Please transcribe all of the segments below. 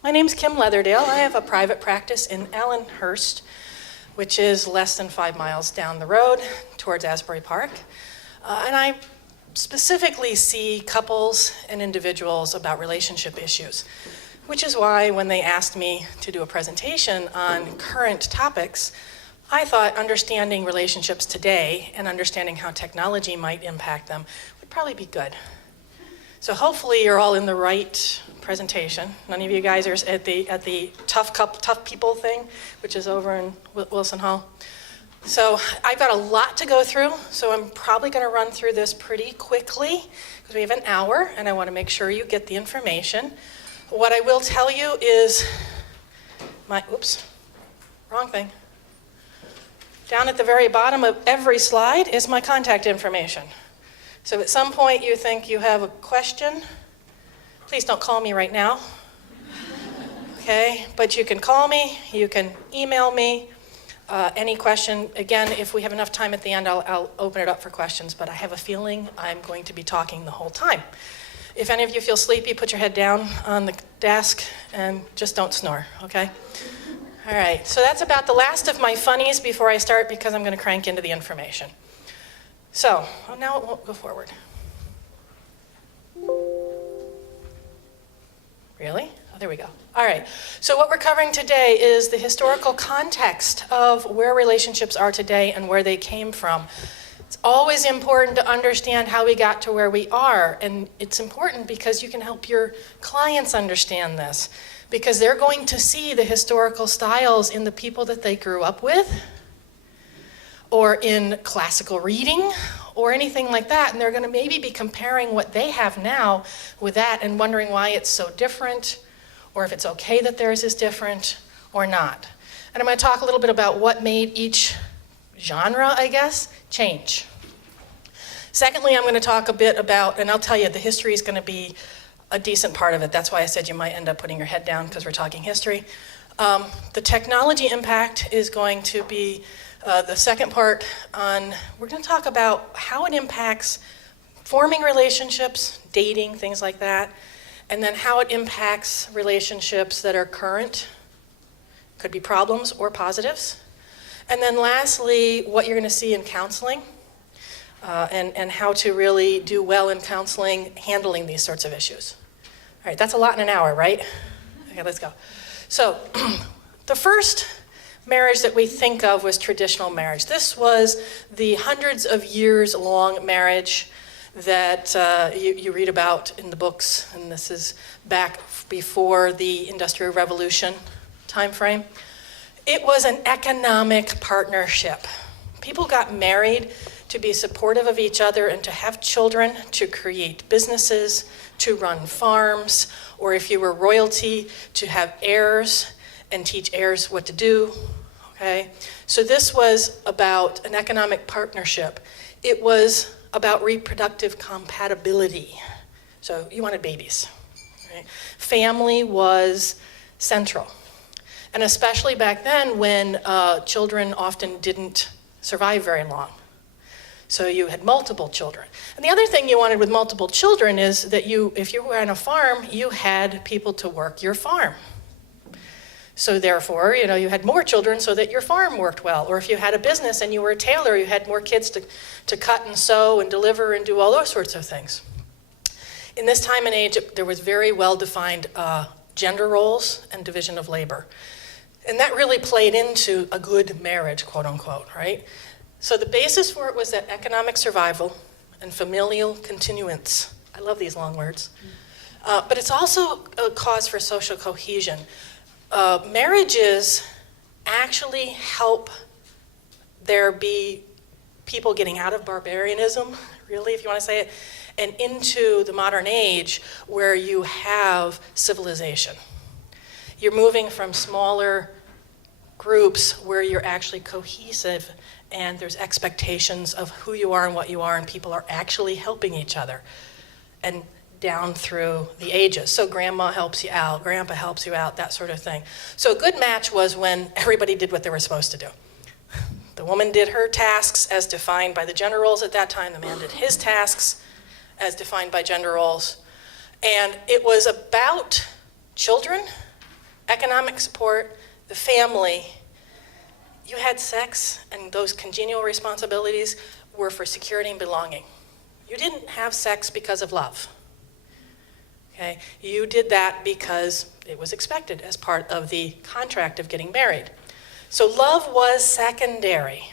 My name's Kim Leatherdale. I have a private practice in Allenhurst, which is less than 5 miles down the road towards Asbury Park. And I specifically see couples and individuals about relationship issues, which is why when they asked me to do a presentation on current topics, I thought understanding relationships today and understanding how technology might impact them would probably be good. So hopefully you're all in the right presentation. None of you guys are at the tough people thing, which is over in Wilson Hall. So I've got a lot to go through, so I'm probably going to run through this pretty quickly because we have an hour and I want to make sure you get the information. What I will tell you is wrong thing. Down at the very bottom of every slide is my contact information. So at some point you think you have a question, please don't call me right now, okay? But you can call me, you can email me, any question. Again, if we have enough time at the end, I'll open it up for questions, but I have a feeling I'm going to be talking the whole time. If any of you feel sleepy, put your head down on the desk and just don't snore, okay? All right, so that's about the last of my funnies before I start because I'm going to crank into the information. So, now it won't go forward. Really? Oh, there we go. All right, so what we're covering today is the historical context of where relationships are today and where they came from. It's always important to understand how we got to where we are, and it's important because you can help your clients understand this, because they're going to see the historical styles in the people that they grew up with, or in classical reading, or anything like that, and they're going to maybe be comparing what they have now with that and wondering why it's so different, or if it's okay that theirs is different or not. And I'm going to talk a little bit about what made each genre, I guess, change. Secondly, I'm going to talk a bit about, and I'll tell you, the history is going to be a decent part of it. That's why I said you might end up putting your head down because we're talking history. The technology impact is going to be the second part on, we're going to talk about how it impacts forming relationships, dating, things like that, and then how it impacts relationships that are current, could be problems or positives. And then lastly, what you're going to see in counseling, and how to really do well in counseling, handling these sorts of issues. All right, that's a lot in an hour, right? Okay, let's go. So, the first marriage that we think of was traditional marriage. This was the hundreds of years long marriage that you read about in the books, and this is back before the Industrial Revolution time frame. It was an economic partnership. People got married to be supportive of each other and to have children, to create businesses, to run farms, or if you were royalty, to have heirs and teach heirs what to do. Okay, so this was about an economic partnership. It was about reproductive compatibility. So you wanted babies. Right? Family was central. And especially back then when children often didn't survive very long. So you had multiple children. And the other thing you wanted with multiple children is that if you were on a farm, you had people to work your farm. So therefore, you had more children so that your farm worked well. Or if you had a business and you were a tailor, you had more kids to cut and sew and deliver and do all those sorts of things. In this time and age, there was very well-defined gender roles and division of labor. And that really played into a good marriage, quote unquote, right? So the basis for it was that economic survival and familial continuance. I love these long words. But it's also a cause for social cohesion. Marriages actually help there be people getting out of barbarianism, really, if you want to say it, and into the modern age where you have civilization. You're moving from smaller groups where you're actually cohesive and there's expectations of who you are and what you are, and people are actually helping each other. And down through the ages. So grandma helps you out, grandpa helps you out, that sort of thing. So a good match was when everybody did what they were supposed to do. The woman did her tasks as defined by the gender roles at that time. The man did his tasks as defined by gender roles. And it was about children economic support, the family. You had sex, and those congenial responsibilities were for security and belonging. You didn't have sex because of love. Okay? You did that because it was expected as part of the contract of getting married. So love was secondary.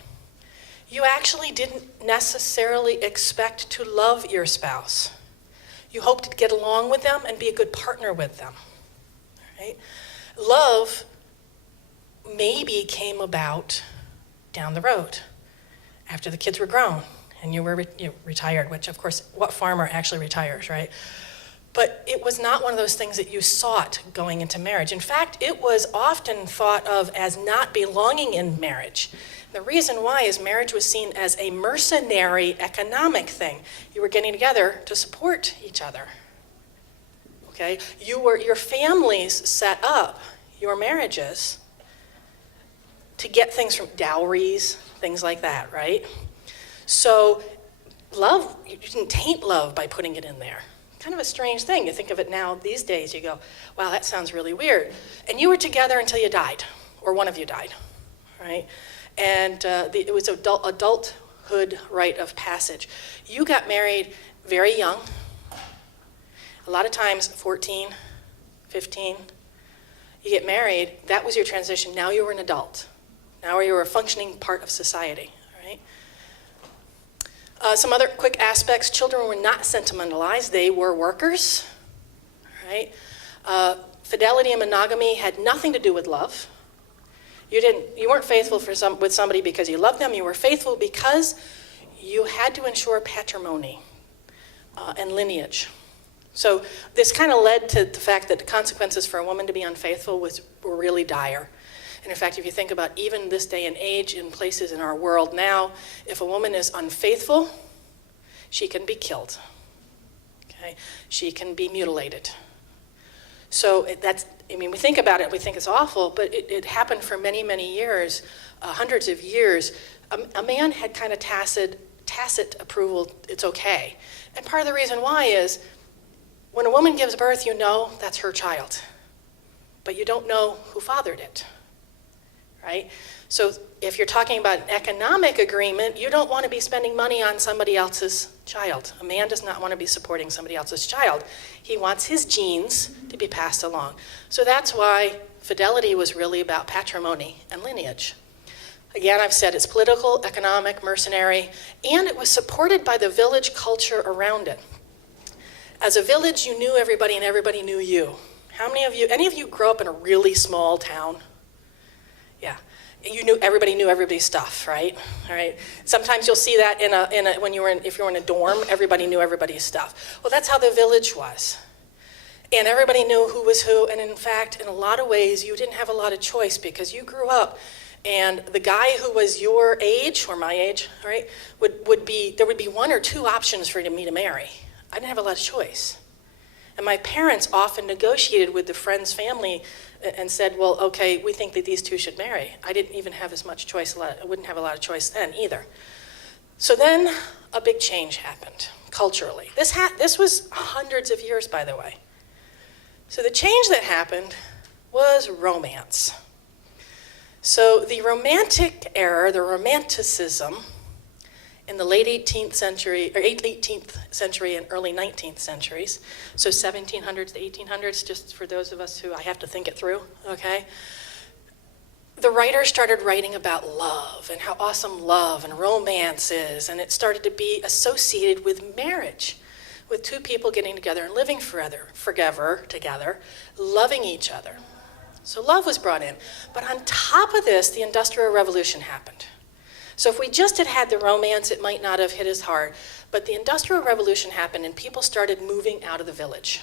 You actually didn't necessarily expect to love your spouse. You hoped to get along with them and be a good partner with them. Right? Love maybe came about down the road after the kids were grown and you were retired, which of course, what farmer actually retires, right? But it was not one of those things that you sought going into marriage. In fact, it was often thought of as not belonging in marriage. The reason why is marriage was seen as a mercenary economic thing. You were getting together to support each other. Okay? Your families set up your marriages to get things from dowries, things like that, right? So love, you didn't taint love by putting it in there. Kind of a strange thing. You think of it now these days, you go, wow, that sounds really weird. And you were together until you died, or one of you died, right? And it was adulthood rite of passage. You got married very young, a lot of times 14, 15. You get married, that was your transition. Now you were an adult. Now you were a functioning part of society, right? Some other quick aspects. Children were not sentimentalized. They were workers, right? Fidelity and monogamy had nothing to do with love. You weren't faithful with somebody because you loved them. You were faithful because you had to ensure patrimony and lineage. So this kind of led to the fact that the consequences for a woman to be unfaithful were really dire. And in fact, if you think about even this day and age in places in our world now, if a woman is unfaithful, she can be killed. Okay? She can be mutilated. So we think about it, we think it's awful, but it happened for many, many years, hundreds of years. A man had kind of tacit approval, it's okay. And part of the reason why is, when a woman gives birth, you know that's her child, but you don't know who fathered it, right? So if you're talking about an economic agreement, you don't want to be spending money on somebody else's child. A man does not want to be supporting somebody else's child. He wants his genes to be passed along. So that's why fidelity was really about patrimony and lineage. Again, I've said it's political, economic, mercenary, and it was supported by the village culture around it. As a village, you knew everybody and everybody knew you. Any of you grew up in a really small town? Yeah. Everybody knew everybody's stuff, right? All right. Sometimes you'll see that if you were in a dorm, everybody knew everybody's stuff. Well, that's how the village was. And everybody knew who was who, and in fact, in a lot of ways, you didn't have a lot of choice because you grew up and the guy who was your age, or my age, right, there would be one or two options for me to marry. I didn't have a lot of choice. And my parents often negotiated with the friend's family and said, well, okay, we think that these two should marry. I didn't even have as much choice. I wouldn't have a lot of choice then either. So then a big change happened culturally. This was hundreds of years, by the way. So the change that happened was romance. So the Romantic era, the Romanticism, in the late 18th century and early 19th centuries, so 1700s to 1800s, just for those of us who I have to think it through, okay? The writers started writing about love and how awesome love and romance is, and it started to be associated with marriage, with two people getting together and living forever together, loving each other. So love was brought in. But on top of this, the Industrial Revolution happened. So if we just had the romance, it might not have hit as hard. But the Industrial Revolution happened and people started moving out of the village.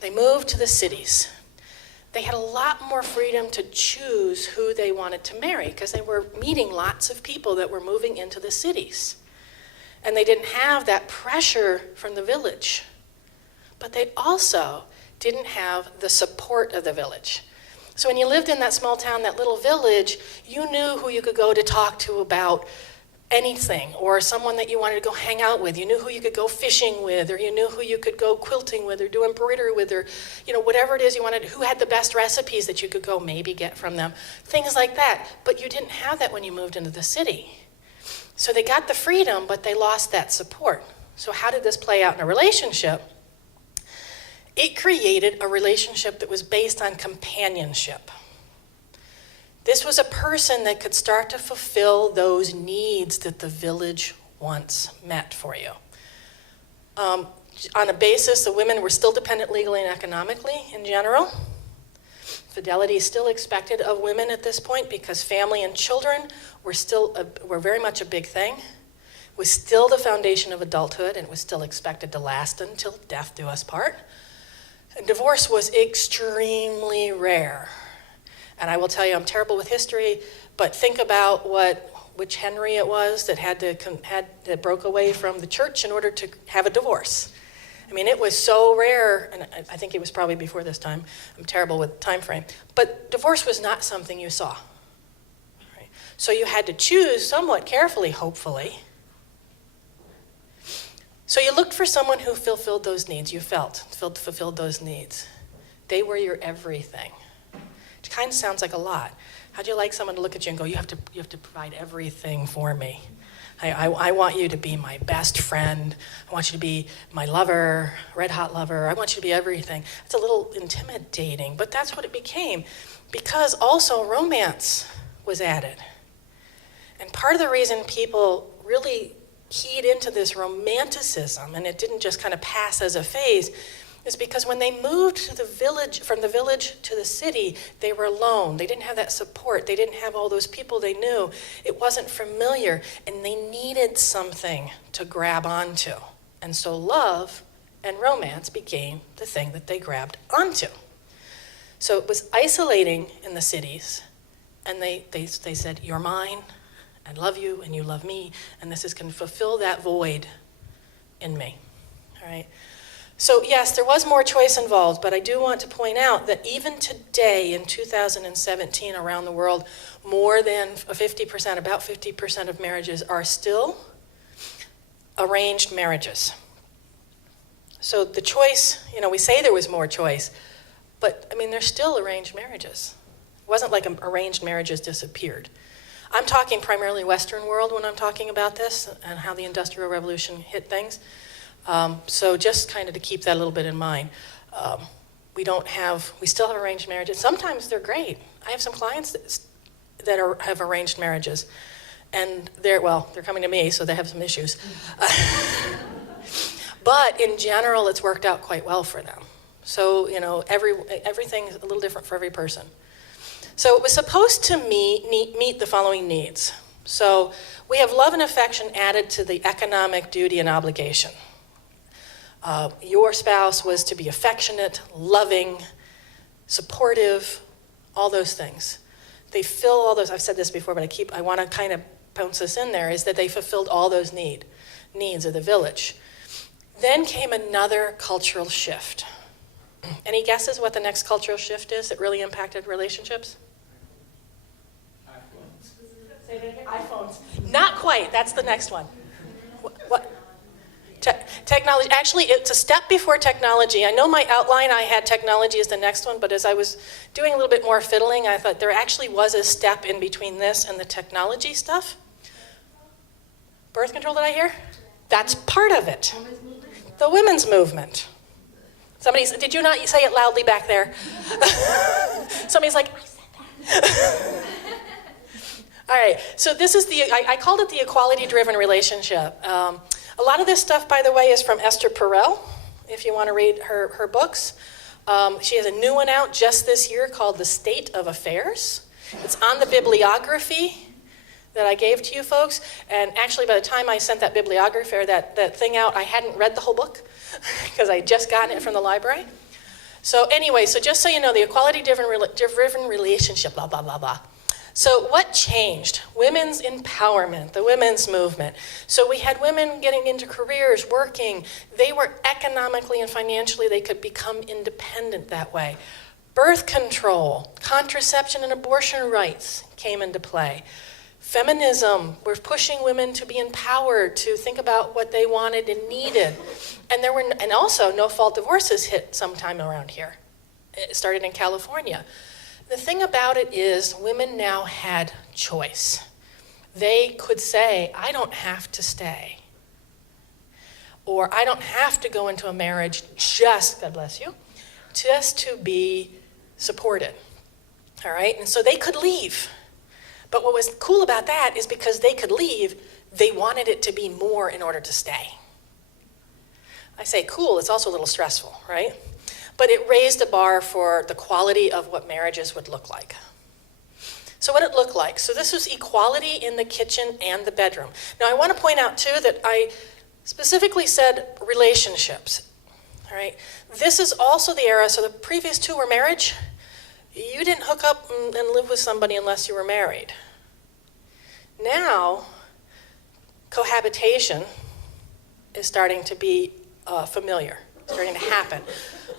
They moved to the cities. They had a lot more freedom to choose who they wanted to marry because they were meeting lots of people that were moving into the cities. And they didn't have that pressure from the village. But they also didn't have the support of the village. So when you lived in that small town, that little village, you knew who you could go to talk to about anything, or someone that you wanted to go hang out with. You knew who you could go fishing with, or you knew who you could go quilting with, or do embroidery with, or whatever it is you wanted, who had the best recipes that you could go maybe get from them, things like that. But you didn't have that when you moved into the city. So they got the freedom, but they lost that support. So how did this play out in a relationship? It created a relationship that was based on companionship. This was a person that could start to fulfill those needs that the village once met for you. On a basis, the women were still dependent legally and economically in general. Fidelity is still expected of women at this point because family and children were very much a big thing. It was still the foundation of adulthood, and it was still expected to last until death do us part. And divorce was extremely rare. And I will tell you, I'm terrible with history, but think about which Henry it was that broke away from the church in order to have a divorce. I mean, it was so rare, and I think it was probably before this time. I'm terrible with time frame. But divorce was not something you saw. Right? So you had to choose somewhat carefully, hopefully. So you looked for someone who fulfilled those needs. You fulfilled those needs. They were your everything. It kind of sounds like a lot. How'd you like someone to look at you and go, you have to provide everything for me. I want you to be my best friend. I want you to be my lover, red hot lover. I want you to be everything. It's a little intimidating, but that's what it became because also romance was added. And part of the reason people really keyed into this romanticism, and it didn't just kind of pass as a phase, is because when they moved to the village, from the village to the city, they were alone. They didn't have that support. They didn't have all those people they knew. It wasn't familiar, and they needed something to grab onto. And so love and romance became the thing that they grabbed onto. So it was isolating in the cities, and they said, you're mine, I love you, and you love me, and this is going to fulfill that void in me, all right? So yes, there was more choice involved, but I do want to point out that even today in 2017 around the world, more than 50%, about 50% of marriages are still arranged marriages. So the choice, we say there was more choice, but I mean, there's still arranged marriages. It wasn't like arranged marriages disappeared. I'm talking primarily Western world when I'm talking about this and how the Industrial Revolution hit things. So just kind of to keep that a little bit in mind. We still have arranged marriages. Sometimes they're great. I have some clients that have arranged marriages. And they're coming to me, so they have some issues. But in general, it's worked out quite well for them. So, everything's a little different for every person. So it was supposed to meet the following needs. So we have love and affection added to the economic duty and obligation. Your spouse was to be affectionate, loving, supportive, all those things. They fill all those, I've said this before, but I want to kind of bounce this in there, is that they fulfilled all those needs of the village. Then came another cultural shift. Any guesses what the next cultural shift is that really impacted relationships? iPhones. Say that again? iPhones. Not quite, that's the next one. What? Technology, actually it's a step before technology. I know my outline, I had technology as the next one, but as I was doing a little bit more fiddling, I thought there actually was a step in between this and the technology stuff. Birth control, did I hear? That's part of it. The women's movement. Did you not say it loudly back there? Somebody's like, I said that. All right, so this is I called it the equality-driven relationship. A lot of this stuff, by the way, is from Esther Perel, if you want to read her books. She has a new one out just this year called The State of Affairs. It's on the bibliography that I gave to you folks. And actually, by the time I sent that bibliography or that thing out, I hadn't read the whole book because I had just gotten it from the library. So anyway, so just so you know, the equality-driven relationship, blah, blah, blah, blah. So what changed? Women's empowerment, the women's movement. So we had women getting into careers, working. They were economically and financially, they could become independent that way. Birth control, contraception and abortion rights came into play. Feminism, we're pushing women to be empowered, to think about what they wanted and needed. And also no-fault divorces hit sometime around here. It started in California. The thing about it is women now had choice. They could say, I don't have to stay. Or I don't have to go into a marriage just, God bless you, just to be supported. All right? And so they could leave. But what was cool about that is because they could leave, they wanted it to be more in order to stay. I say cool, it's also a little stressful, right? But it raised a bar for the quality of what marriages would look like. So what it looked like. So this was equality in the kitchen and the bedroom. Now I want to point out too that I specifically said relationships. All right. This is also the era, so the previous two were marriage. You didn't hook up and live with somebody unless you were married. Now, cohabitation is starting to be familiar, starting to happen.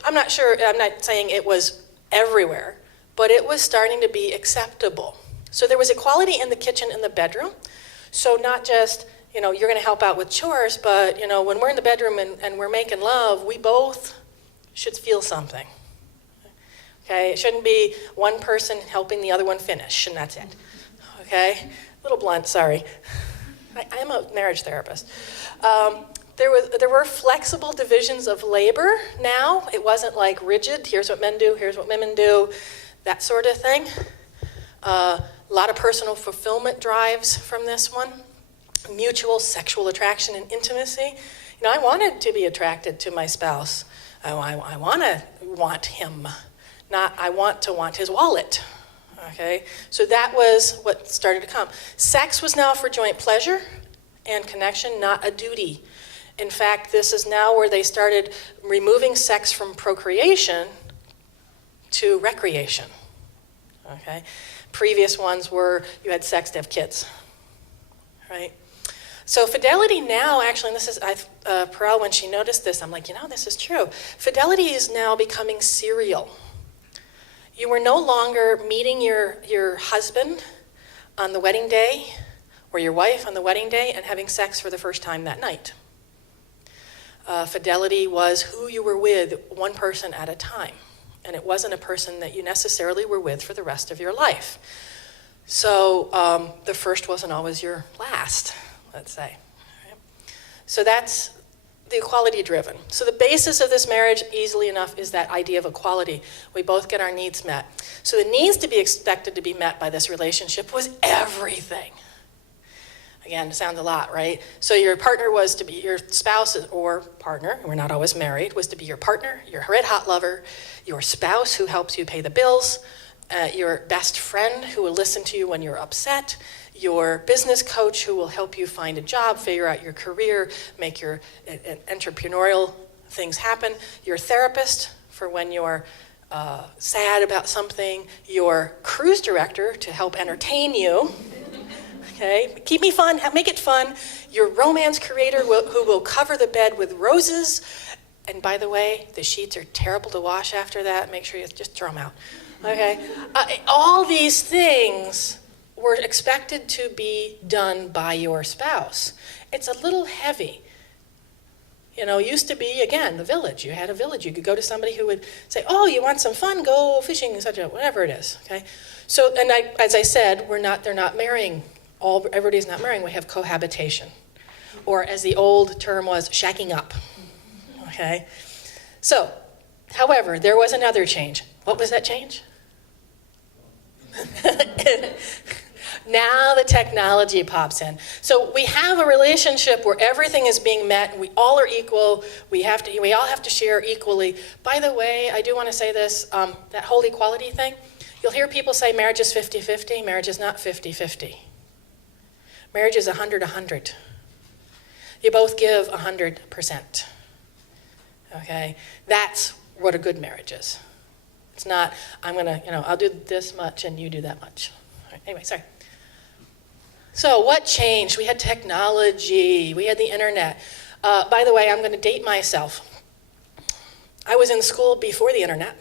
I'm not saying it was everywhere, but it was starting to be acceptable. So there was equality in the kitchen and the bedroom. So not just, you're going to help out with chores, but, when we're in the bedroom and we're making love, we both should feel something. Okay, it shouldn't be one person helping the other one finish, and that's it. Okay, a little blunt, sorry. I am a marriage therapist. There were flexible divisions of labor now. It wasn't like rigid, here's what men do, here's what women do, that sort of thing. A lot of personal fulfillment drives from this one. Mutual sexual attraction and intimacy. I wanted to be attracted to my spouse. I want him, not I want to want his wallet. Okay, so that was what started to come. Sex was now for joint pleasure and connection, not a duty. In fact, this is now where they started removing sex from procreation to recreation. Okay, previous ones were you had sex to have kids, right? So fidelity now, actually, and this is, Perel, when she noticed this, I'm like, this is true. Fidelity is now becoming serial. You were no longer meeting your husband on the wedding day or your wife on the wedding day and having sex for the first time that night. Fidelity was who you were with, one person at a time. And it wasn't a person that you necessarily were with for the rest of your life. So the first wasn't always your last, let's say. Right? So that's the equality driven. So the basis of this marriage, easily enough, is that idea of equality. We both get our needs met. So the needs to be expected to be met by this relationship was everything. Again, it sounds a lot, right? So your partner was to be your spouse or partner, we're not always married, was to be your partner, your red hot lover, your spouse who helps you pay the bills, your best friend who will listen to you when you're upset, your business coach who will help you find a job, figure out your career, make your entrepreneurial things happen, your therapist for when you're sad about something, your cruise director to help entertain you, okay, keep me fun, make it fun, your romance creator who will cover the bed with roses, and by the way, the sheets are terrible to wash after that, make sure you just throw them out, okay? All these things were expected to be done by your spouse. It's a little heavy. Used to be, again, the village. You had a village. You could go to somebody who would say, oh, you want some fun? Go fishing, whatever it is, okay? So, as I said, they're not marrying. Everybody's not marrying. We have cohabitation. Or as the old term was, shacking up, okay? So, however, there was another change. What was that change? Now the technology pops in. So we have a relationship where everything is being met, and we all are equal. We all have to share equally. By the way, I do want to say this, that whole equality thing, you'll hear people say marriage is 50-50. Marriage is not 50-50. Marriage is 100-100. You both give 100%. Okay? That's what a good marriage is. It's not, I'll do this much and you do that much. All right, anyway, sorry. So what changed? We had technology, we had the internet. By the way, I'm going to date myself. I was in school before the internet.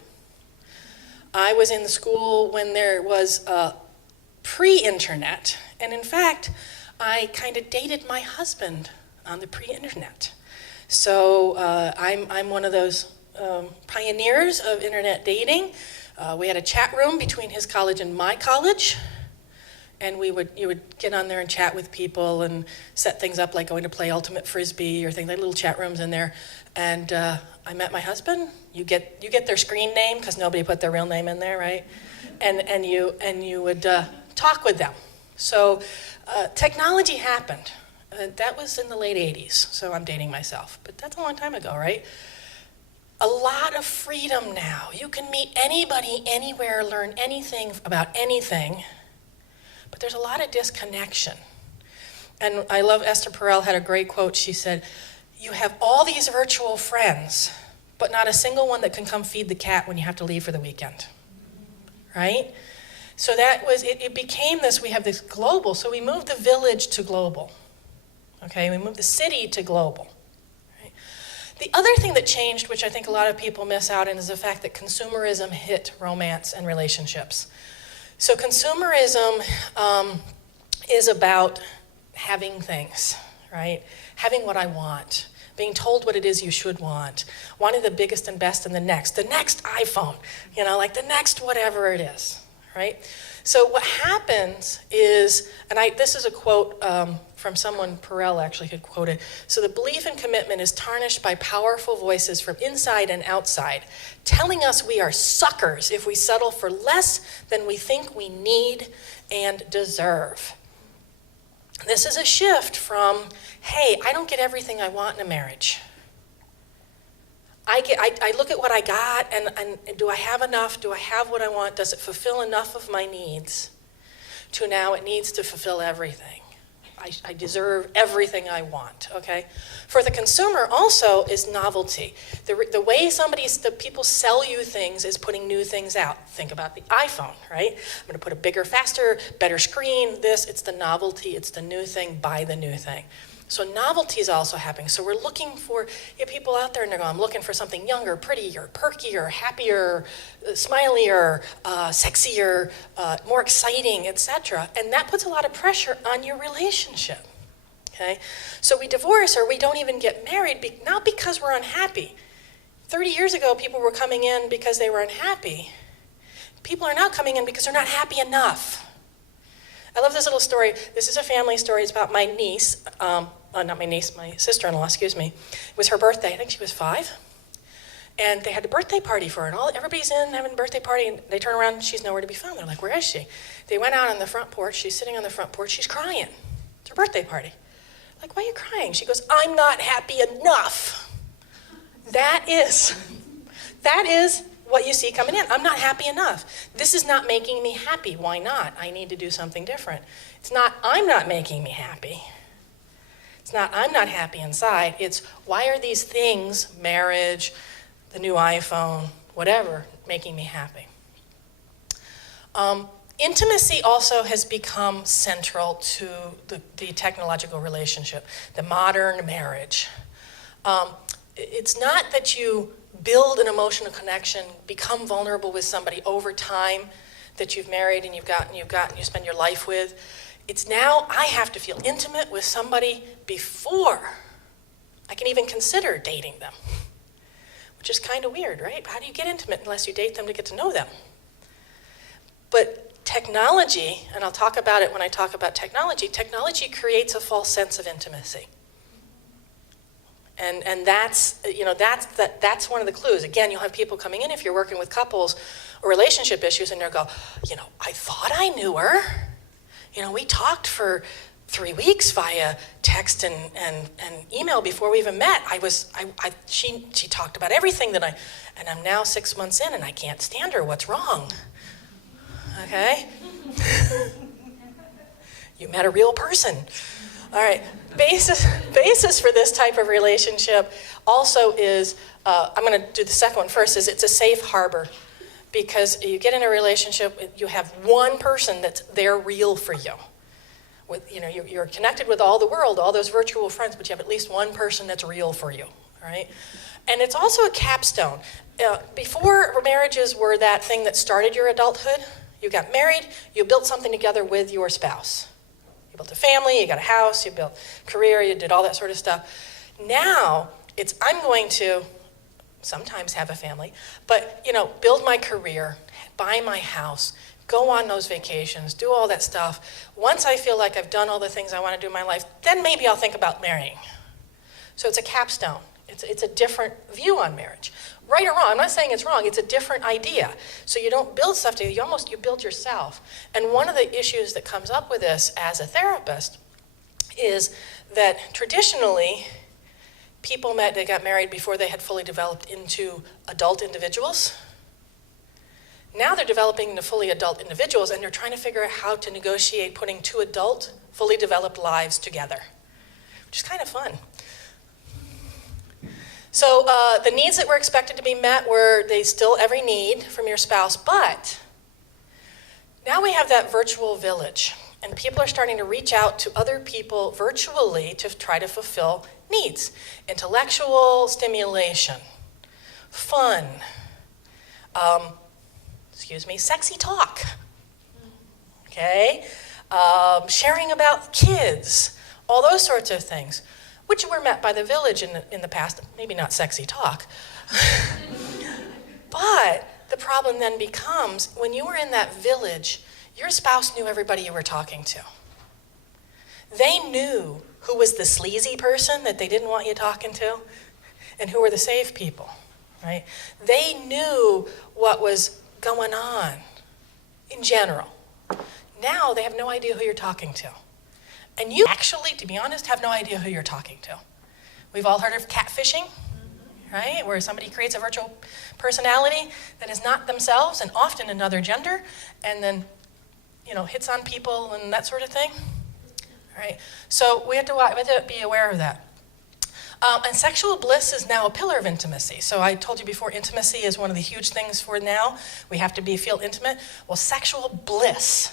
I was in school when there was pre-internet, And in fact, I kind of dated my husband on the pre-internet. So I'm one of those pioneers of internet dating. We had a chat room between his college and my college. And you would get on there and chat with people and set things up like going to play Ultimate Frisbee or things, like little chat rooms in there. And I met my husband. You get their screen name because nobody put their real name in there, right? And you would talk with them. So technology happened. That was in the late 80s, so I'm dating myself. But that's a long time ago, right? A lot of freedom now. You can meet anybody, anywhere, learn anything about anything. But there's a lot of disconnection. And I love Esther Perel had a great quote. She said, you have all these virtual friends, but not a single one that can come feed the cat when you have to leave for the weekend, right? So it became this, we have this global, so we moved the village to global, okay? We moved the city to global, right? The other thing that changed, which I think a lot of people miss out on, is the fact that consumerism hit romance and relationships. So consumerism is about having things, right? Having what I want, being told what it is you should want, wanting the biggest and best and the next iPhone, like the next whatever it is, right? So what happens is, and this is a quote from someone Perel actually had quoted, so the belief and commitment is tarnished by powerful voices from inside and outside, telling us we are suckers if we settle for less than we think we need and deserve. This is a shift from, hey, I don't get everything I want in a marriage. I look at what I got, and do I have enough? Do I have what I want? Does it fulfill enough of my needs? To now it needs to fulfill everything. I deserve everything I want, okay? For the consumer also is novelty. The way the people sell you things is putting new things out. Think about the iPhone, right? I'm gonna put a bigger, faster, better screen, it's the novelty, it's the new thing, buy the new thing. So novelty is also happening. So we're looking for people out there and they're going, I'm looking for something younger, prettier, perkier, happier, smilier, sexier, more exciting, etc. And that puts a lot of pressure on your relationship. Okay? So we divorce or we don't even get married, not because we're unhappy. 30 years ago, people were coming in because they were unhappy. People are now coming in because they're not happy enough. I love this little story. This is a family story. It's about my niece, not my niece, my sister-in-law, excuse me. It was her birthday. I think she was 5. And they had a birthday party for her. And everybody's in having a birthday party. And they turn around and she's nowhere to be found. They're like, where is she? They went out on the front porch. She's sitting on the front porch. She's crying. It's her birthday party. Like, why are you crying? She goes, I'm not happy enough. That is what you see coming in. I'm not happy enough. This is not making me happy. Why not? I need to do something different. It's not, I'm not making me happy. It's not, I'm not happy inside. It's, why are these things, marriage, the new iPhone, whatever, making me happy? Intimacy also has become central to the technological relationship, the modern marriage. It's not that you build an emotional connection, become vulnerable with somebody over time that you've married and you spend your life with. It's now I have to feel intimate with somebody before I can even consider dating them, which is kind of weird, right? How do you get intimate unless you date them to get to know them? But technology, and I'll talk about it when I talk about technology creates a false sense of intimacy. And that's one of the clues. Again, you'll have people coming in if you're working with couples or relationship issues and they'll go, I thought I knew her. We talked for 3 weeks via text and email before we even met. She talked about everything and I'm now 6 months in and I can't stand her. What's wrong? Okay? You met a real person. All right, basis for this type of relationship also is, I'm going to do the second one first, is it's a safe harbor. Because you get in a relationship, you have one person that's there real for you. You're connected with all the world, all those virtual friends, but you have at least one person that's real for you, all right? And it's also a capstone. Before marriages were that thing that started your adulthood, you got married, you built something together with your spouse. You built a family, you got a house, you built a career, you did all that sort of stuff. Now, I'm going to sometimes have a family, but build my career, buy my house, go on those vacations, do all that stuff. Once I feel like I've done all the things I want to do in my life, then maybe I'll think about marrying. So it's a capstone. It's a different view on marriage. Right or wrong, I'm not saying it's wrong, it's a different idea. So you don't build stuff together, you build yourself. And one of the issues that comes up with this as a therapist is that traditionally, people they got married before they had fully developed into adult individuals. Now they're developing into fully adult individuals, and they're trying to figure out how to negotiate putting two adult, fully developed lives together, which is kind of fun. So the needs that were expected to be met were they still every need from your spouse, but now we have that virtual village, and people are starting to reach out to other people virtually to try to fulfill needs. Intellectual stimulation, fun, sexy talk, okay? Sharing about kids, all those sorts of things, which were met by the village in the past, maybe not sexy talk. But the problem then becomes, when you were in that village, your spouse knew everybody you were talking to. They knew who was the sleazy person that they didn't want you talking to, and who were the safe people, right? They knew what was going on in general. Now they have no idea who you're talking to. And you actually, to be honest, have no idea who you're talking to. We've all heard of catfishing, right? Where somebody creates a virtual personality that is not themselves and often another gender, and then, hits on people and that sort of thing. All right. So we have to be aware of that. And sexual bliss is now a pillar of intimacy. So I told you before, intimacy is one of the huge things for now. We have to feel intimate. Well, sexual bliss,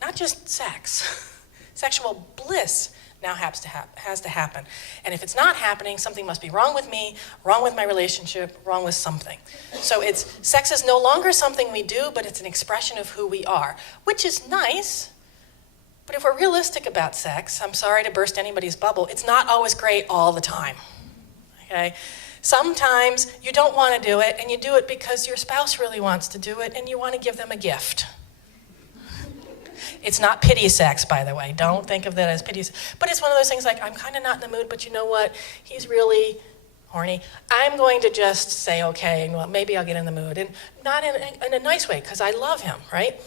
not just sex, sexual bliss now has to happen. And if it's not happening, something must be wrong with me, wrong with my relationship, wrong with something. So sex is no longer something we do, but it's an expression of who we are, which is nice. But if we're realistic about sex, I'm sorry to burst anybody's bubble, it's not always great all the time, okay? Sometimes you don't want to do it, and you do it because your spouse really wants to do it, and you want to give them a gift. It's not pity sex, by the way. Don't think of that as pity sex. But it's one of those things like, I'm kind of not in the mood, but you know what? He's really horny. I'm going to just say, okay, well, maybe I'll get in the mood. And not in a nice way, because I love him, right?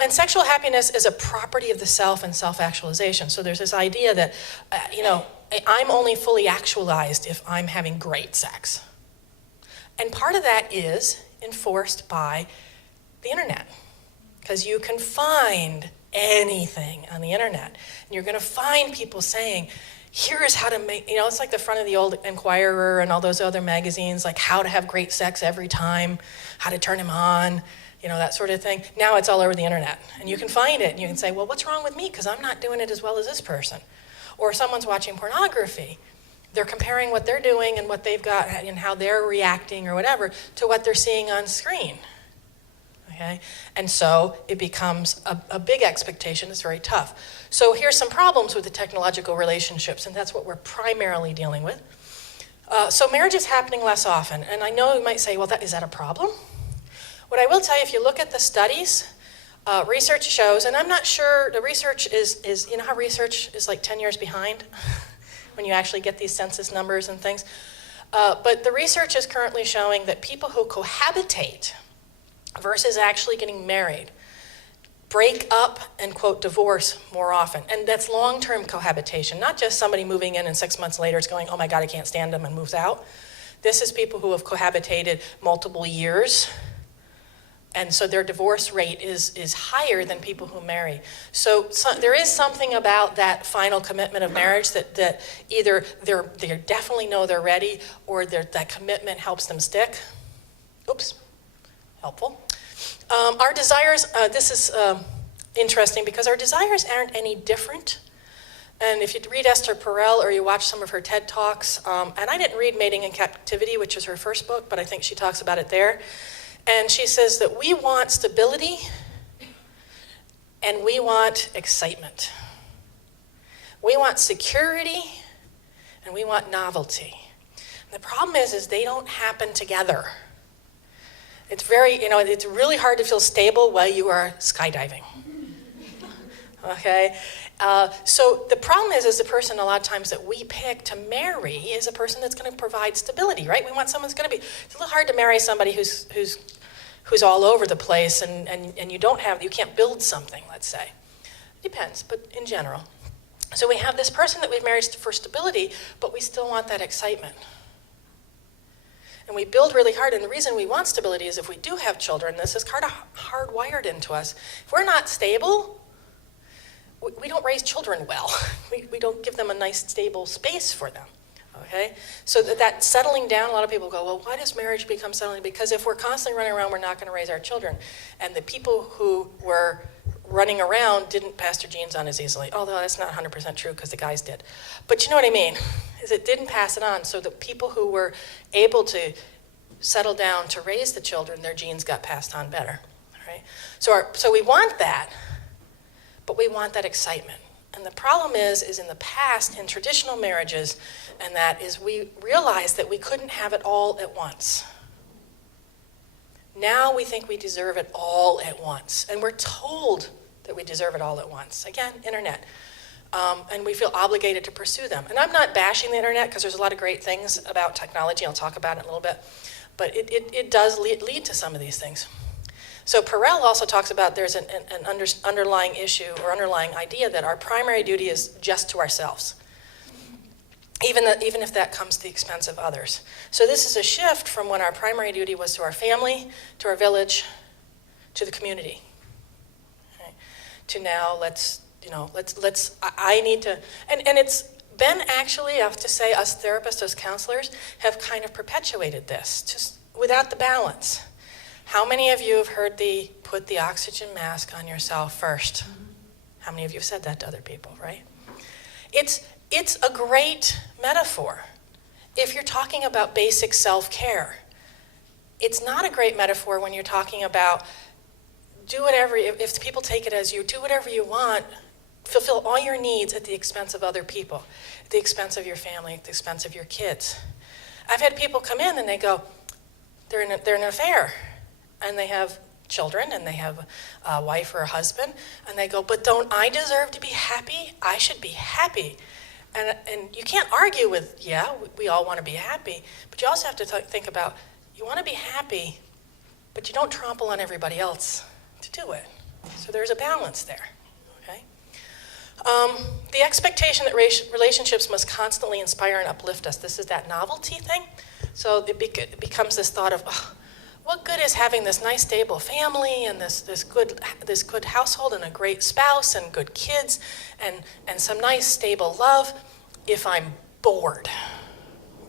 And sexual happiness is a property of the self and self-actualization. So there's this idea that, I'm only fully actualized if I'm having great sex. And part of that is enforced by the internet, because you can find anything on the internet. And you're going to find people saying, here's how to make, it's like the front of the old Enquirer and all those other magazines, like how to have great sex every time, how to turn him on, that sort of thing. Now it's all over the internet. And you can find it, and you can say, well, what's wrong with me? Because I'm not doing it as well as this person. Or someone's watching pornography. They're comparing what they're doing and what they've got and how they're reacting or whatever to what they're seeing on screen. Okay? And so it becomes a big expectation. It's very tough. So here's some problems with the technological relationships, and that's what we're primarily dealing with. So marriage is happening less often. And I know you might say, well, is that a problem? What I will tell you, if you look at the studies, research shows, and I'm not sure, the research is how research is like 10 years behind when you actually get these census numbers and things. But the research is currently showing that people who cohabitate versus actually getting married break up and, quote, divorce more often. And that's long-term cohabitation, not just somebody moving in and 6 months later is going, oh my God, I can't stand them, and moves out. This is people who have cohabitated multiple years. And so their divorce rate is higher than people who marry. So there is something about that final commitment of marriage that either they definitely know they're ready, or that commitment helps them stick. Oops, helpful. Our desires, this is interesting because our desires aren't any different. And if you read Esther Perel or you watch some of her TED Talks, and I didn't read Mating in Captivity, which is her first book, but I think she talks about it there. And she says that we want stability and we want excitement. We want security, and we want novelty. And the problem is they don't happen together. It's it's really hard to feel stable while you are skydiving. Okay? So the problem is the person a lot of times that we pick to marry is a person that's going to provide stability, right? We want someone who's going to be, it's a little hard to marry somebody who's all over the place and you can't build something, let's say. It depends, but in general. So we have this person that we've married for stability, but we still want that excitement. And we build really hard, and the reason we want stability is if we do have children, this is kind of hardwired into us. If we're not stable, we don't raise children well. We don't give them a nice, stable space for them, okay? So that settling down, a lot of people go, well, why does marriage become settling? Because if we're constantly running around, we're not going to raise our children. And the people who were running around didn't pass their genes on as easily, although that's not 100% true because the guys did. But you know what I mean, is it didn't pass it on. So the people who were able to settle down to raise the children, their genes got passed on better, right? So we want that, but we want that excitement. And the problem is in the past, in traditional marriages, and that is we realized that we couldn't have it all at once. Now we think we deserve it all at once. And we're told that we deserve it all at once. Again, internet. And we feel obligated to pursue them. And I'm not bashing the internet because there's a lot of great things about technology. I'll talk about it in a little bit. But it does lead to some of these things. So Perel also talks about there's an underlying issue or underlying idea that our primary duty is just to ourselves, even if that comes to the expense of others. So this is a shift from when our primary duty was to our family, to our village, to the community. Right? To now, I need to, and it's been actually, I have to say, us therapists, us counselors, have kind of perpetuated this, just without the balance. How many of you have heard put the oxygen mask on yourself first? How many of you have said that to other people, right? It's a great metaphor. If you're talking about basic self-care, it's not a great metaphor when you're talking about do whatever, if people take it as you, do whatever you want, fulfill all your needs at the expense of other people, at the expense of your family, at the expense of your kids. I've had people come in and they go, they're in an affair. And they have children, and they have a wife or a husband, and they go, but don't I deserve to be happy? I should be happy. And you can't argue with, yeah, we all want to be happy, but you also have to think about, you want to be happy, but you don't trample on everybody else to do it. So there's a balance there, okay? The expectation that relationships must constantly inspire and uplift us. This is that novelty thing. So it becomes this thought of, oh, what good is having this nice stable family and this good household and a great spouse and good kids and some nice stable love if I'm bored?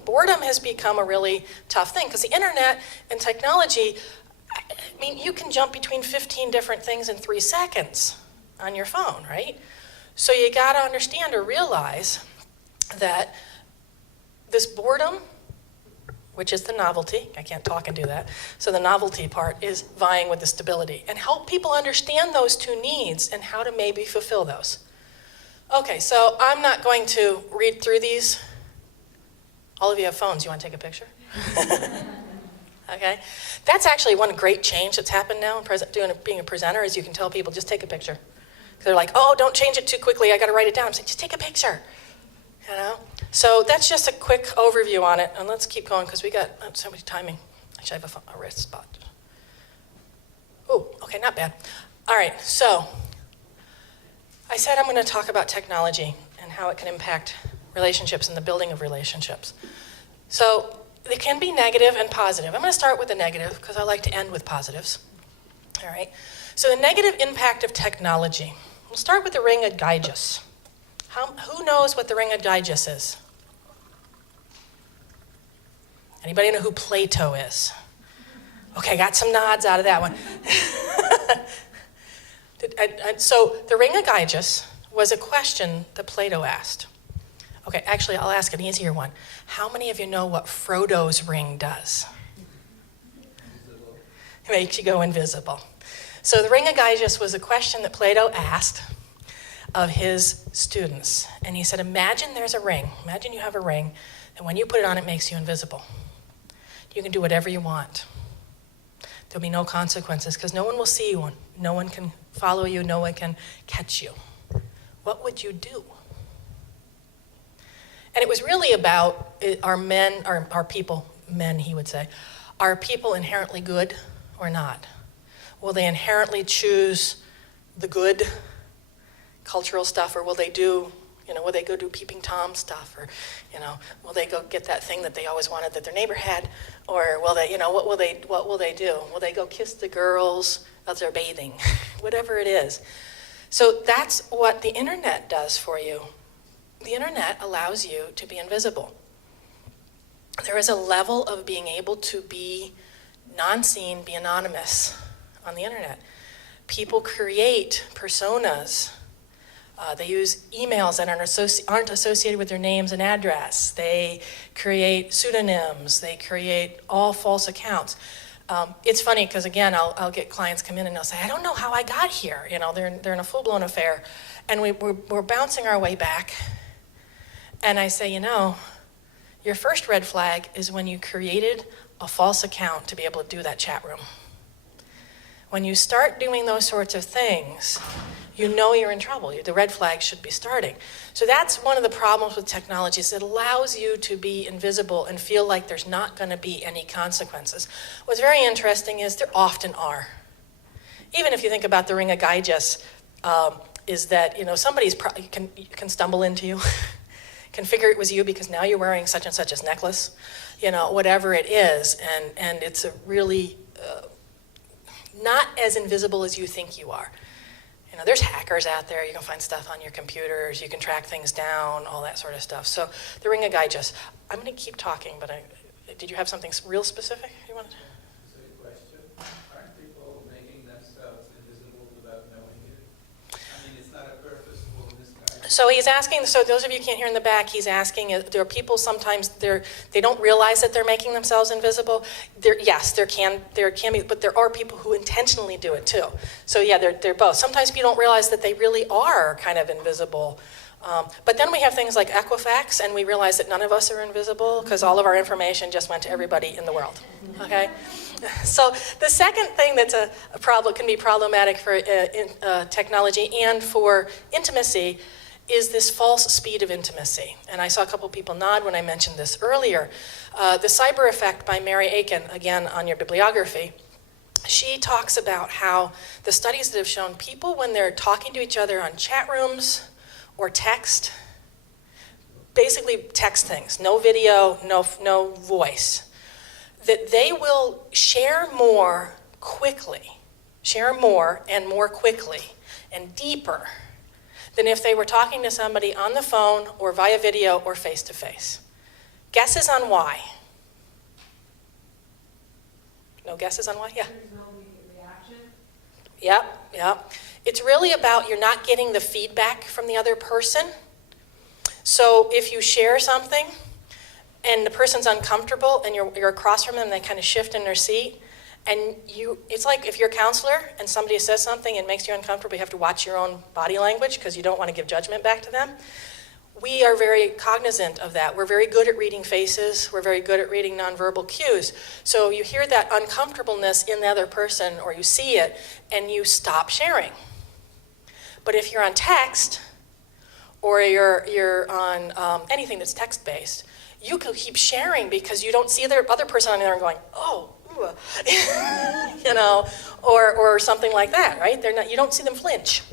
Boredom has become a really tough thing because the internet and technology, I mean, you can jump between 15 different things in 3 seconds on your phone, right? So you got to understand or realize that this boredom, which is the novelty. I can't talk and do that. So the novelty part is vying with the stability. And help people understand those two needs and how to maybe fulfill those. Okay, so I'm not going to read through these. All of you have phones. You want to take a picture? Okay. That's actually one great change that's happened now in being a presenter is you can tell people, just take a picture. They're like, oh, don't change it too quickly. I got to write it down. I'm saying, just take a picture. You know? So that's just a quick overview on it, and let's keep going because we got so much timing. I should have a wrist spot. Oh, okay, not bad. All right, so I said I'm going to talk about technology and how it can impact relationships and the building of relationships. So it can be negative and positive. I'm going to start with the negative because I like to end with positives. All right, so the negative impact of technology. We'll start with the ring of Gyges. Who knows what the ring of Gyges is? Anybody know who Plato is? Okay, got some nods out of that one. So the ring of Gyges was a question that Plato asked. Okay, actually, I'll ask an easier one. How many of you know what Frodo's ring does? It makes you go invisible. So the ring of Gyges was a question that Plato asked. of his students. And he said, imagine there's a ring. Imagine you have a ring, and when you put it on, it makes you invisible. You can do whatever you want. There'll be no consequences because no one will see you. No one can follow you. No one can catch you. What would you do? And it was really about, are men, are people, men he would say, are people inherently good or not? Will they inherently choose the good cultural stuff, or will they do, will they go do peeping Tom stuff, or, will they go get that thing that they always wanted that their neighbor had, or will they, what will they do? Will they go kiss the girls as they're bathing? Whatever it is. So that's what the internet does for you. The internet allows you to be invisible. There is a level of being able to be non-seen, be anonymous on the internet. People create personas. They use emails that aren't associated with their names and address. They create pseudonyms. They create all false accounts. It's funny because, again, I'll get clients come in and they'll say, I don't know how I got here. They're in a full-blown affair. And we're bouncing our way back. And I say, your first red flag is when you created a false account to be able to do that chat room. When you start doing those sorts of things, you're in trouble. The red flag should be starting. So that's one of the problems with technology, is it allows you to be invisible and feel like there's not going to be any consequences. What's very interesting is there often are. Even if you think about the ring of Gyges, is that somebody's can stumble into you, can figure it was you because now you're wearing such and such a necklace, whatever it is, and it's a really not as invisible as you think you are. There's hackers out there. You can find stuff on your computers. You can track things down, all that sort of stuff. So the ring of Gyges. I'm going to keep talking, but did you have something real specific you wanted? Specific question. Aren't people making themselves invisible without knowing it? I mean, it's not a purposeful misguidance. So he's asking, so those of you who can't hear in the back, he's asking, there are people sometimes, they don't realize that they're making themselves invisible. Yes, there can be, but there are people who intentionally do it too. So yeah, they're both. Sometimes people don't realize that they really are kind of invisible. But then we have things like Equifax, and we realize that none of us are invisible because all of our information just went to everybody in the world, okay? So the second thing that's a problem, can be problematic for technology and for intimacy, is this false speed of intimacy. And I saw a couple people nod when I mentioned this earlier. The Cyber Effect by Mary Aiken, again on your bibliography, she talks about how the studies that have shown people when they're talking to each other on chat rooms or text, basically text things, no video, no voice, that they will share more and more quickly and deeper than if they were talking to somebody on the phone or via video or face-to-face. Guesses on why? No guesses on why? Yeah. There's no immediate reaction. Yep. It's really about you're not getting the feedback from the other person. So if you share something and the person's uncomfortable and you're across from them, they kind of shift in their seat, and it's like if you're a counselor and somebody says something and makes you uncomfortable, you have to watch your own body language because you don't want to give judgment back to them. We are very cognizant of that. We're very good at reading faces. We're very good at reading nonverbal cues. So you hear that uncomfortableness in the other person, or you see it, and you stop sharing. But if you're on text, or you're on anything that's text-based, you can keep sharing because you don't see the other person on there and going, oh, or something like that, right? You don't see them flinch.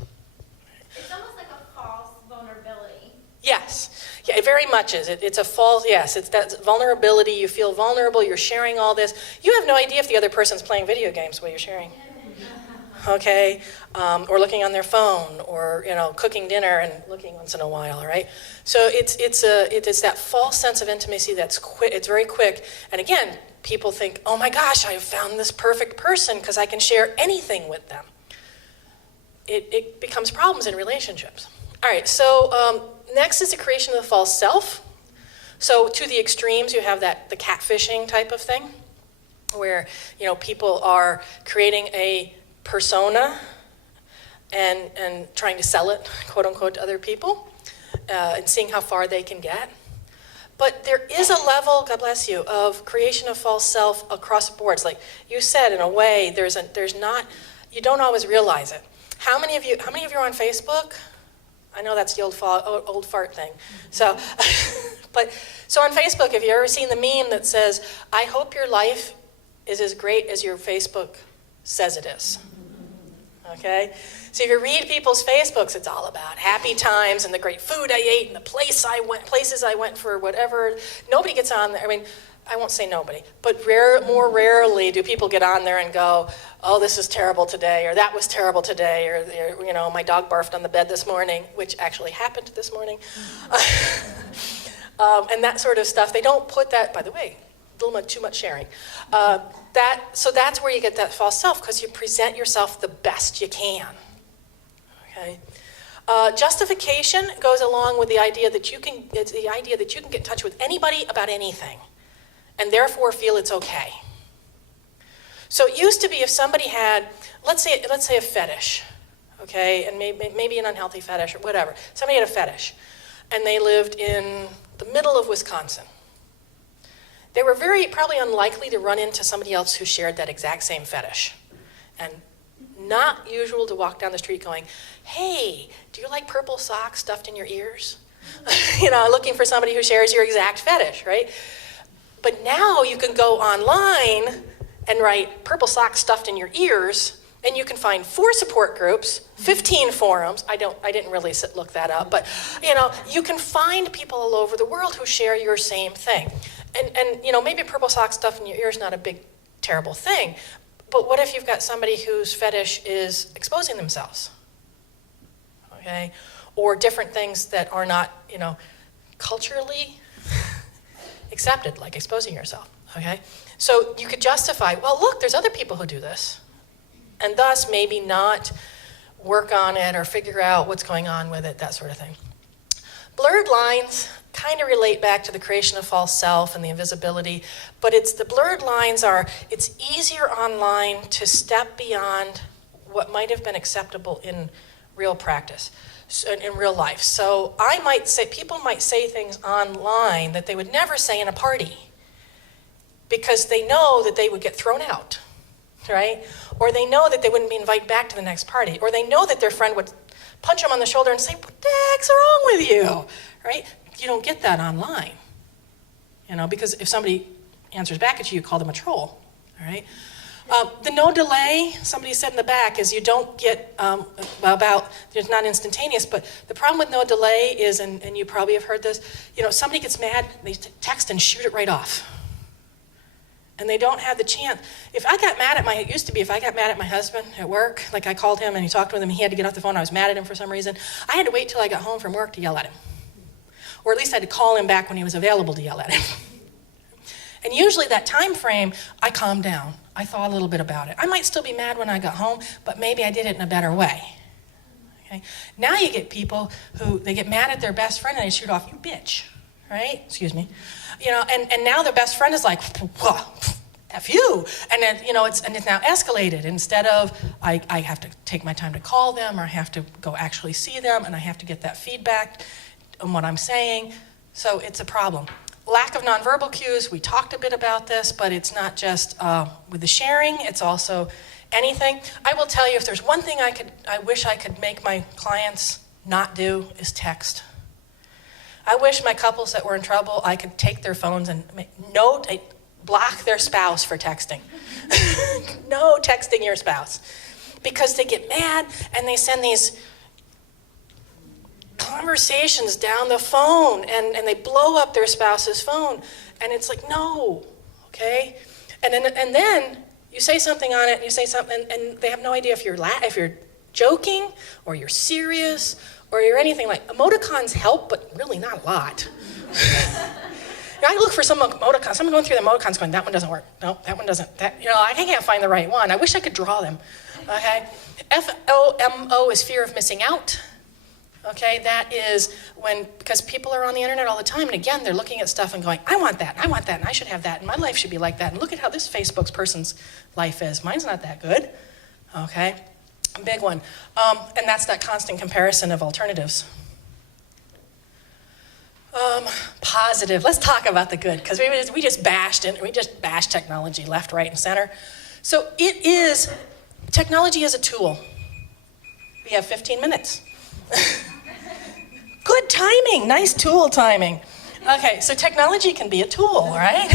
It's almost like a false vulnerability. Yes. Yeah, it very much is. It's a false, yes, it's that vulnerability. You feel vulnerable, you're sharing all this. You have no idea if the other person's playing video games while you're sharing. Okay? Or looking on their phone, or cooking dinner and looking once in a while, right? So it's that false sense of intimacy that's quick. It's very quick. And again, people think, oh my gosh, I have found this perfect person because I can share anything with them. It becomes problems in relationships. All right, so next is the creation of the false self. So to the extremes, you have the catfishing type of thing, where people are creating a persona and trying to sell it, quote unquote, to other people, and seeing how far they can get. But there is a level, God bless you, of creation of false self across the boards. Like you said, in a way, there's not, you don't always realize it. How many of you are on Facebook? I know that's the old fart thing. So, so on Facebook, have you ever seen the meme that says, "I hope your life is as great as your Facebook says it is"? Okay? So if you read people's Facebooks, it's all about happy times and the great food I ate and the places I went for whatever. Nobody gets on there. I mean, I won't say nobody, but more rarely do people get on there and go, "Oh, this is terrible today," or "That was terrible today," or you know, "My dog barfed on the bed this morning," which actually happened this morning. And that sort of stuff. They don't put that, by the way, a little too much sharing. So that's where you get that false self, because you present yourself the best you can. Okay. Justification goes along with the idea that you can get in touch with anybody about anything, and therefore feel it's okay. So it used to be if somebody had, let's say a fetish, okay, and maybe an unhealthy fetish or whatever. Somebody had a fetish, and they lived in the middle of Wisconsin. They were very probably unlikely to run into somebody else who shared that exact same fetish. And not usual to walk down the street going, "Hey, do you like purple socks stuffed in your ears?" You know, looking for somebody who shares your exact fetish, right? But now you can go online and write "purple socks stuffed in your ears," and you can find 4 support groups, 15 forums. I didn't really look that up, but you know, you can find people all over the world who share your same thing. And you know, maybe purple socks stuffed in your ears is not a big, terrible thing, but what if you've got somebody whose fetish is exposing themselves, okay? Or different things that are not, you know, culturally accepted, like exposing yourself, okay? So you could justify, well, look, there's other people who do this, and thus maybe not work on it or figure out what's going on with it, that sort of thing. Blurred lines kind of relate back to the creation of false self and the invisibility, but the blurred lines it's easier online to step beyond what might have been acceptable in real practice, in real life. So people might say things online that they would never say in a party because they know that they would get thrown out, right? Or they know that they wouldn't be invited back to the next party, or they know that their friend would punch them on the shoulder and say, "What the heck's wrong with you?" Right? You don't get that online, you know, because if somebody answers back at you, you call them a troll, all right? The no delay, somebody said in the back, is you don't get it's not instantaneous, but the problem with no delay is, and you probably have heard this, you know, somebody gets mad, they text and shoot it right off. And they don't have the chance. If I got mad at my husband at work, like I called him and he talked with him, he had to get off the phone, I was mad at him for some reason, I had to wait till I got home from work to yell at him. Or at least I had to call him back when he was available to yell at him. And usually that time frame, I calmed down. I thought a little bit about it. I might still be mad when I got home, but maybe I did it in a better way. Okay? Now you get people who, they get mad at their best friend and they shoot off, "You bitch," right? Excuse me. You know, and now their best friend is like, "Well, F you." And then, you know, it's now escalated. Instead of, I have to take my time to call them, or I have to go actually see them, and I have to get that feedback on what I'm saying. So it's a problem. Lack of nonverbal cues, we talked a bit about this, but it's not just with the sharing, it's also anything. I will tell you, if there's one thing I wish I could make my clients not do, is text. I wish my couples that were in trouble, I could take their phones and block their spouse for texting. No texting your spouse. Because they get mad and they send these conversations down the phone and they blow up their spouse's phone. And it's like, no, okay? And then you say something on it, and you say something, and they have no idea if you're joking or you're serious or you're anything. Like, emoticons help, but really not a lot. I look for some emoticons. Someone going through the emoticons going, "That one doesn't work. No, that one doesn't. I can't find the right one. I wish I could draw them." Okay? FOMO is fear of missing out. Okay, that is because people are on the internet all the time, and again, they're looking at stuff and going, "I want that, and I should have that, and my life should be like that, and look at how this Facebook's person's life is. Mine's not that good." Okay? A big one. And that's that constant comparison of alternatives. Positive. Let's talk about the good, because we just bashed technology left, right, and center. So technology is a tool. We have 15 minutes. Good timing, nice tool timing. Okay, so technology can be a tool, right?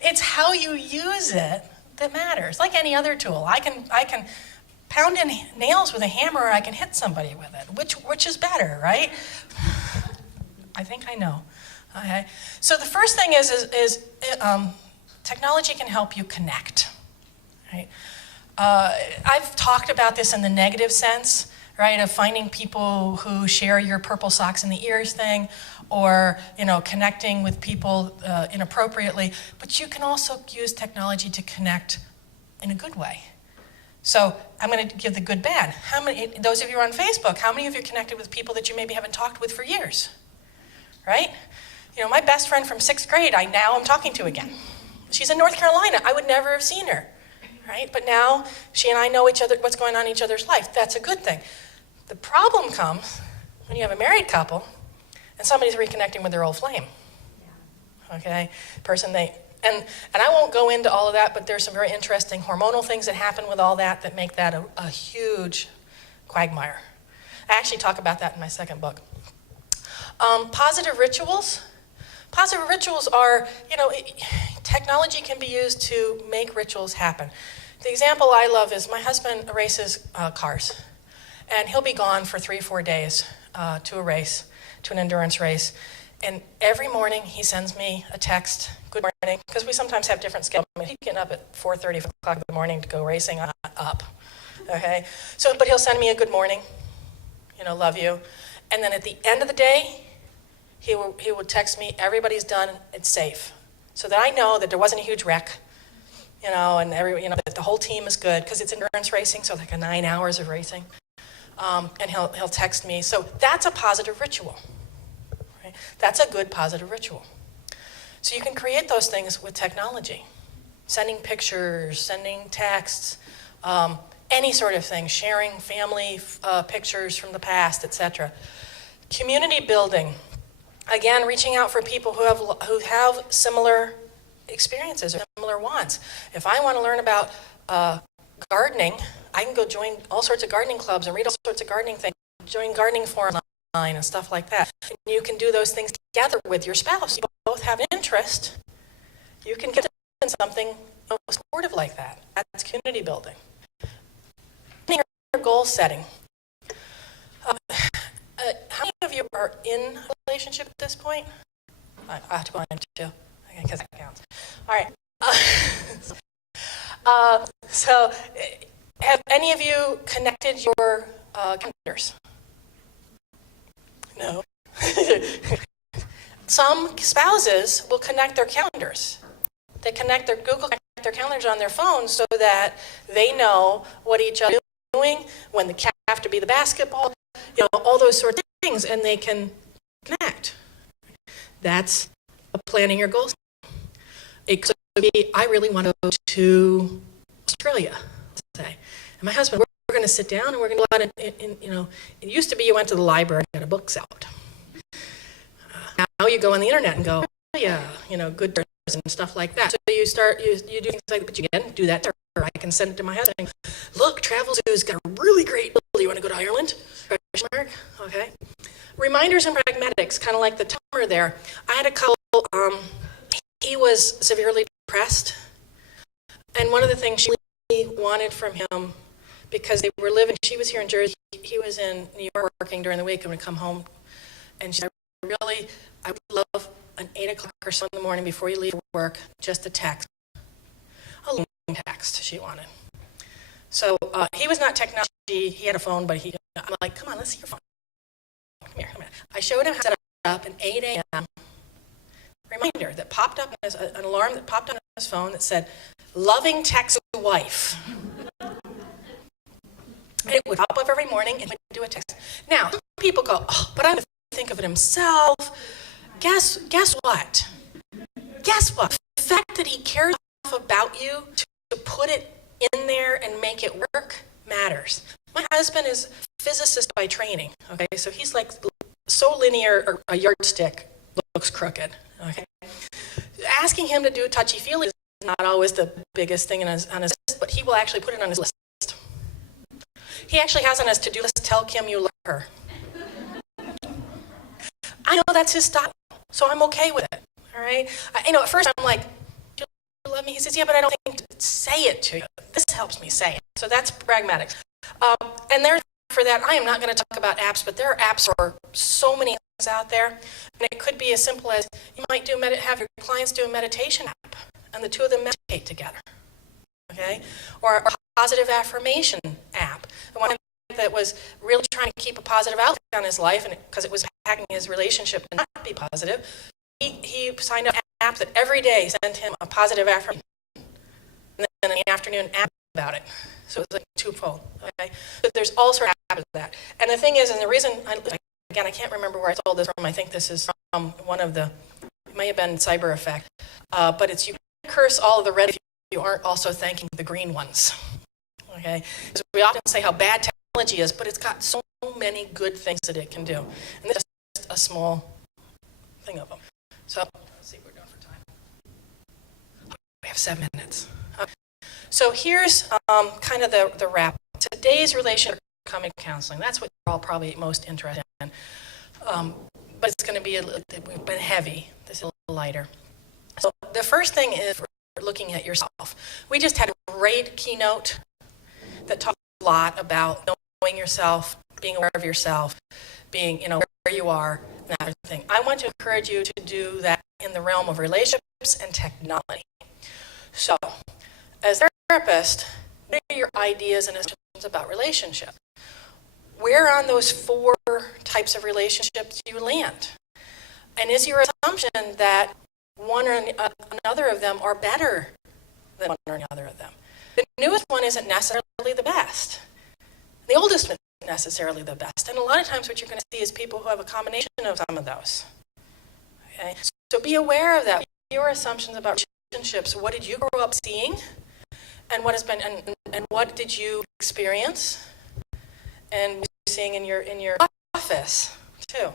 It's how you use it that matters, like any other tool. I can pound in nails with a hammer, or I can hit somebody with it. Which is better, right? I think I know. Okay. So the first thing is technology can help you connect. Right? I've talked about this in the negative sense, right, of finding people who share your purple socks in the ears thing, or connecting with people inappropriately. But you can also use technology to connect in a good way. So I'm going to give the good bad. Those of you who are on Facebook, how many of you are connected with people that you maybe haven't talked with for years? Right? My best friend from 6th grade, I now am talking to again. She's in North Carolina. I would never have seen her, right? But now she and I know each other, what's going on in each other's life. That's a good thing. The problem comes when you have a married couple and somebody's reconnecting with their old flame. Okay? And I won't go into all of that, but there's some very interesting hormonal things that happen with all that make that a huge quagmire. I actually talk about that in my second book. Positive rituals. Positive rituals are, technology can be used to make rituals happen. The example I love is my husband races cars, and he'll be gone for 3 or 4 days to an endurance race. And every morning he sends me a text, good morning, because we sometimes have different schedules. He's getting up at 4:30, 5 o'clock in the morning to go racing. I'm not up, okay? But he'll send me a good morning, love you. And then at the end of the day, he would text me, everybody's done, it's safe. So that I know that there wasn't a huge wreck, and that the whole team is good, because it's endurance racing, so like 9 hours of racing. And he'll text me. So that's a positive ritual. Right? That's a good positive ritual. So you can create those things with technology. Sending pictures, sending texts, any sort of thing, sharing family pictures from the past, etc. Community building. Again, reaching out for people who have similar experiences or similar wants. If I want to learn about gardening, I can go join all sorts of gardening clubs and read all sorts of gardening things, join gardening forums online and stuff like that. And you can do those things together with your spouse. You both have an interest. You can get in something supportive like that. That's community building. Goal setting. How many of you are in a relationship at this point? I have to go on too, because that counts. All right. So, have any of you connected your calendars? No. Some spouses will connect their calendars. They connect their their calendars on their phones so that they know what each other is doing, when the cat have to be the basketball, all those sorts of things, and they can connect. That's planning your goals. It could be, I really want to go to Australia, let's say. And my husband, we're going to sit down and we're going to go out and it used to be you went to the library and got books out. Now you go on the internet and go, oh, yeah, good and stuff like that. So you do things like that, but you can do that. Or I can send it to my husband. Look, Travel Zoo's got a really great deal. You want to go to Ireland? Okay. Reminders and pragmatics, kind of like the timer there. I had a couple, he was severely depressed. And one of the things she wanted from him, because they were living, she was here in Jersey, he was in New York working during the week and would come home. And she said, I would love an 8 o'clock or so in the morning before you leave for work, just a text. A long text she wanted. So he was not technology, he had a phone, but I'm like, come on, let's see your phone. Come here. I showed him how to set up an 8 a.m. reminder that popped up, an alarm that popped up on his phone that said, loving text wife. And it would pop up every morning and would do a text. Now, some people go, oh, but I'm going to think of it himself. Guess what? Guess what? The fact that he cares enough about you to put it in there and make it work matters. My husband is a physicist by training, okay? So he's like so linear, or a yardstick looks crooked, okay? Asking him to do touchy-feely is not always the biggest thing on his list, but he will actually put it on his list. He actually has on his to-do list, tell Kim you love her. I know that's his style, so I'm okay with it, all right? At first I'm like, do you love me? He says, yeah, but I don't think to say it to you. This helps me say it. So that's pragmatic. And there, for that, I am not going to talk about apps, but there are apps for so many things out there. And it could be as simple as you might have your clients do a meditation app, and the two of them meditate together, okay? Or a positive affirmation app. The one that was really trying to keep a positive outlook on his life, and because it was impacting his relationship to not be positive, he signed up an app that every day sent him a positive affirmation, and then in the afternoon app about it. So it's like twofold, okay? So there's all sorts of apps of that. And the thing is, and the reason, again, I can't remember where I told this from. I think this is from one of it may have been Cyber Effect, but it's you curse all of the red if you aren't also thanking the green ones, okay? Because we often say how bad technology is, but it's got so many good things that it can do. And this is just a small thing of them. So let's see what we're doing for time. We have 7 minutes. So here's kind of the wrap. Today's relationship coming counseling. That's what you're all probably most interested in. But it's going to be we've been heavy. This is a little lighter. So the first thing is looking at yourself. We just had a great keynote that talked a lot about knowing yourself, being aware of yourself, being, where you are, and that sort of thing. I want to encourage you to do that in the realm of relationships and technology. So, as a therapist, what are your ideas and assumptions about relationships? Where on those 4 types of relationships do you land? And is your assumption that one or another of them are better than one or another of them? The newest one isn't necessarily the best. The oldest one isn't necessarily the best. And a lot of times what you're going to see is people who have a combination of some of those. Okay? So be aware of that. Your assumptions about relationships. What did you grow up seeing? And what has been and what did you experience? And what are you seeing in your office too?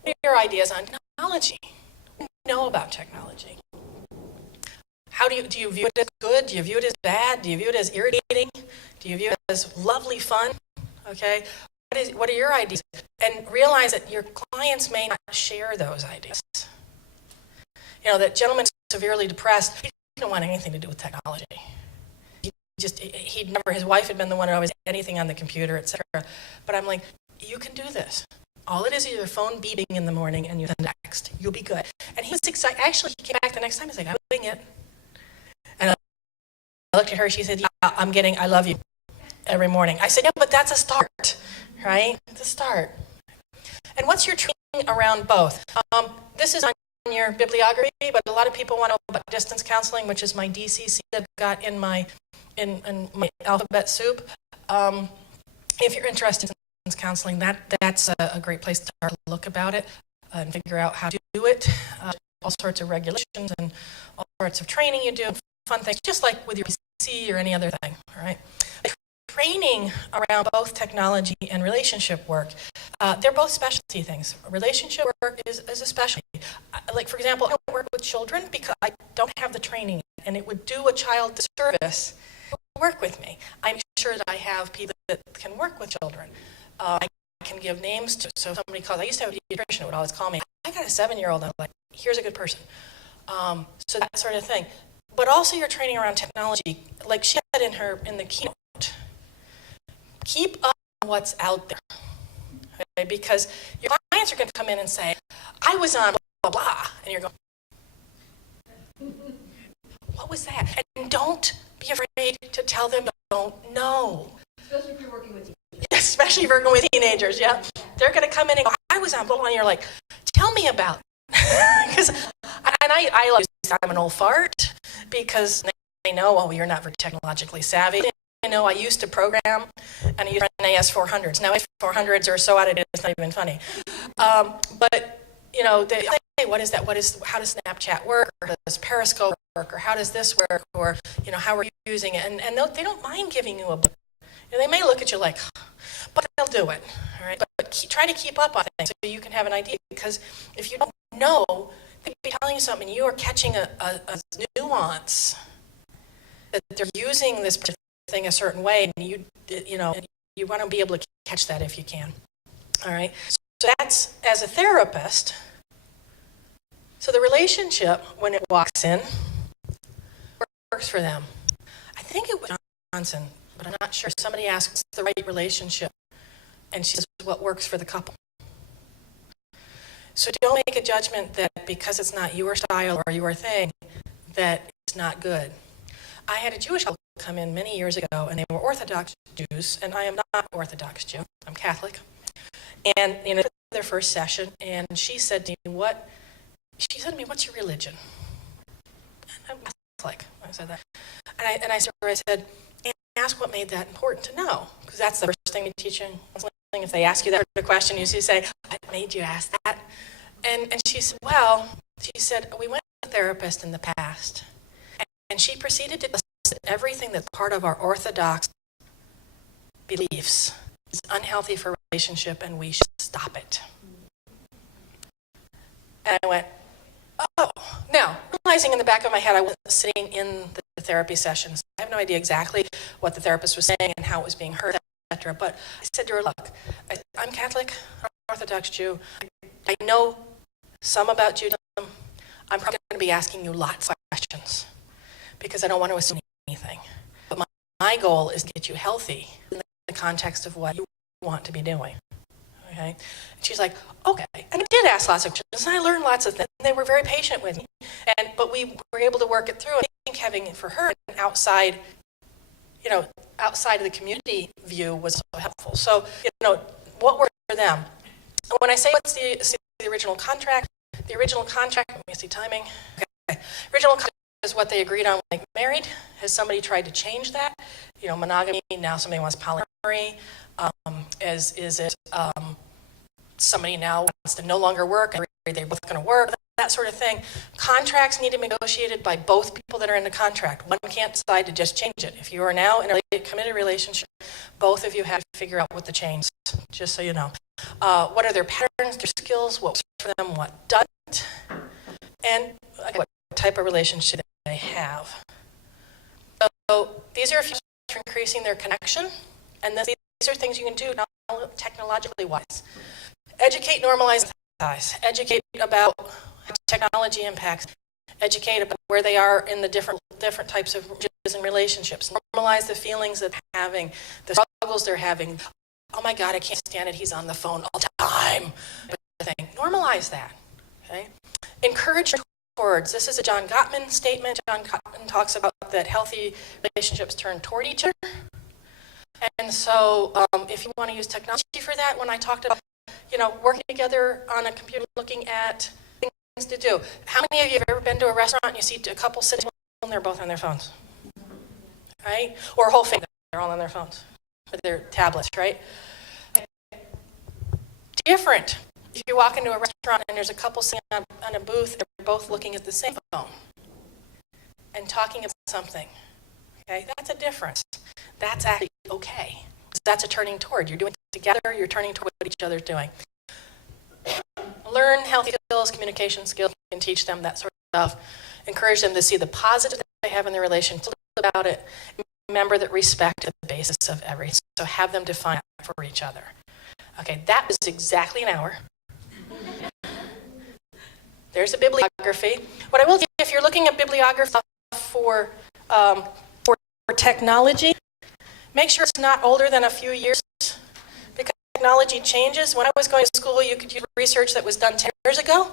What are your ideas on technology? What do you know about technology? How do you view it as good? Do you view it as bad? Do you view it as irritating? Do you view it as lovely fun? Okay? What are your ideas? And realize that your clients may not share those ideas. That gentleman is severely depressed. He didn't want anything to do with technology. His wife had been the one who always did anything on the computer, etc. But I'm like, you can do this. All it is your phone beeping in the morning and you send a text. You'll be good. And he was excited. Actually, he came back the next time. He's like, I'm doing it. And I looked at her. She said, yeah, I'm getting I love you every morning. I said, yeah, but that's a start, right? It's a start. And what's your training around both? This is on your bibliography, but a lot of people want to know about distance counseling, which is my DCC that I've got in my alphabet soup. If you're interested in distance counseling, that's a great place to start to look about it and figure out how to do it. All sorts of regulations and all sorts of training you do, fun things, just like with your PC or any other thing, all right? Training around both technology and relationship work, they're both specialty things. Relationship work is a specialty. Like, for example, I don't work with children because I don't have the training, and it would do a child disservice to work with me. I'm sure that I have people that can work with children. I can give names to, so somebody calls, I used to have a pediatrician who would always call me, I got a 7-year-old, I'm like, here's a good person. So that sort of thing. But also your training around technology, like she said in the keynote, keep up on what's out there, okay? Because your clients are going to come in and say, I was on blah, blah, blah, and you're going, what was that? And don't be afraid to tell them you don't know. Especially if you're working with teenagers. Especially if you're working with teenagers, yeah. They're going to come in and go, I was on blah, blah, and you're like, tell me about it. I love to say I'm an old fart because they know, oh, you're not very technologically savvy. I used to program, and I used to run AS400s. Now AS400s are so outdated, it's not even funny. But they say, what is that? How does Snapchat work? Or does Periscope or how does this work, or how are you using it? And they don't mind giving you a book. They may look at you like, but they'll do it. All right, but try to keep up on things so you can have an idea. Because if you don't know, they'll be telling you something, you are catching a nuance that they're using this thing a certain way, and you want to be able to catch that if you can. All right, so that's as a therapist. So the relationship, when it walks in, works for them. I think it was Johnson, but I'm not sure. Somebody asked, what's the right relationship? And she says, what works for the couple? So don't make a judgment that because it's not your style or your thing, that it's not good. I had a Jewish couple come in many years ago, and they were Orthodox Jews, and I am not Orthodox Jew. I'm Catholic. And their first session, and she said to me, what's your religion? And I'm Catholic. I said that. And I said, and ask what made that important to know, because that's the first thing you teach in counseling. If they ask you that question, you say, what made you ask that? And she said, we went to a therapist in the past, and she proceeded to tell us that everything that's part of our Orthodox beliefs is unhealthy for a relationship, and we should stop it. And I went, oh. Now, realizing in the back of my head I wasn't sitting in the therapy sessions. I have no idea exactly what the therapist was saying and how it was being heard, etc. But I said to her, look, I'm Catholic, I'm Orthodox Jew. I know some about Judaism. I'm probably going to be asking you lots of questions because I don't want to assume anything. But my goal is to get you healthy in the context of what you want to be doing. Okay? And she's like, okay. And I did ask lots of questions, and I learned lots of things. And they were very patient with me. But we were able to work it through. And I think having it for her outside of the community view was so helpful. So, what worked for them? When I say what's the original contract, let me see timing. Okay. Original contract is what they agreed on when they got married. Has somebody tried to change that? Monogamy, now somebody wants polyamory. Is it somebody now wants to no longer work and they're both going to work, that sort of thing. Contracts need to be negotiated by both people that are in the contract. One can't decide to just change it. If you are now in a committed relationship, both of you have to figure out what the change is, just so you know. What are their patterns, their skills, what works for them, what doesn't, and what type of relationship they have. So these are a few steps for increasing their connection, and these are things you can do not technologically wise. Educate, normalize, empathize. Educate about how technology impacts. Educate about where they are in the different types of relationships. Normalize the feelings that they're having, the struggles they're having. Oh my God, I can't stand it. He's on the phone all the time. Normalize that. Okay. Encourage towards. This is a John Gottman statement. John Gottman talks about that healthy relationships turn toward each other. And so if you want to use technology for that, when I talked about, working together on a computer, looking at things to do. How many of you have ever been to a restaurant and you see a couple sitting and they're both on their phones? Right? Or a whole family, they're all on their phones with their tablets, right? Different. If you walk into a restaurant and there's a couple sitting on a booth, they're both looking at the same phone and talking about something. Okay, that's a difference. That's actually okay. That's a turning toward. You're doing it together, you're turning toward what each other's doing. Learn healthy skills, communication skills, you can teach them that sort of stuff. Encourage them to see the positive that they have in their relationship about it. Remember that respect is the basis of everything. So have them define that for each other. Okay, that was exactly an hour. There's a bibliography. What I will do, if you're looking at bibliography for technology, make sure it's not older than a few years, because technology changes. When I was going to school, you could use research that was done 10 years ago.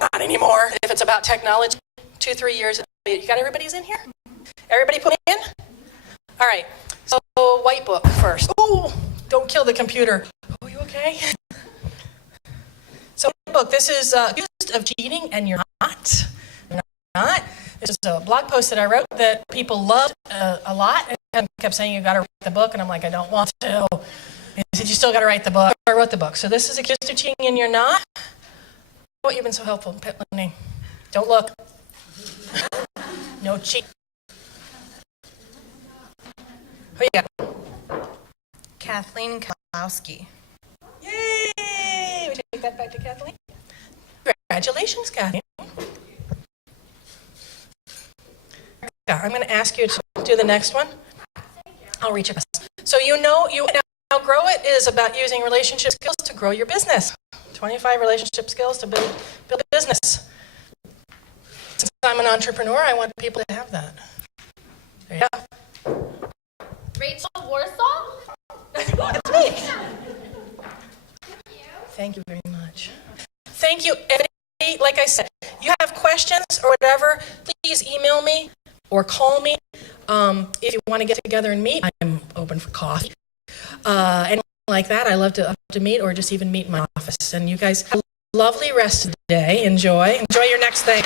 Not anymore. If it's about technology, 2-3 years. You got everybody's in here? Everybody put in? All right. So white book first. Oh, don't kill the computer. Oh, you okay? So white book. This is accused of cheating, and you're not. You're not. This is a blog post that I wrote that people loved a lot, and kept saying you got to write the book, and I'm like, I don't want to. He said you still got to write the book. I wrote the book. So this is accused of cheating, and you're not. What you've been so helpful, Pet Name. Don't look. No cheat. Who you got? Kathleen Kalowski. Yay! We take that back to Kathleen. Congratulations, Kathleen. I'm going to ask you to do the next one. I'll reach across. So you know, now Grow It is about using relationship skills to grow your business. 25 relationship skills to build a business. Since I'm an entrepreneur, I want people to have that. There you go. Rachel Warsaw? That's me. Thank you very much. Thank you, everybody. Like I said, you have questions or whatever, please email me or call me. If you want to get together and meet, I'm open for coffee. Anything like that, I love to meet or just even meet in my office. And you guys have a lovely rest of the day. Enjoy your next thing.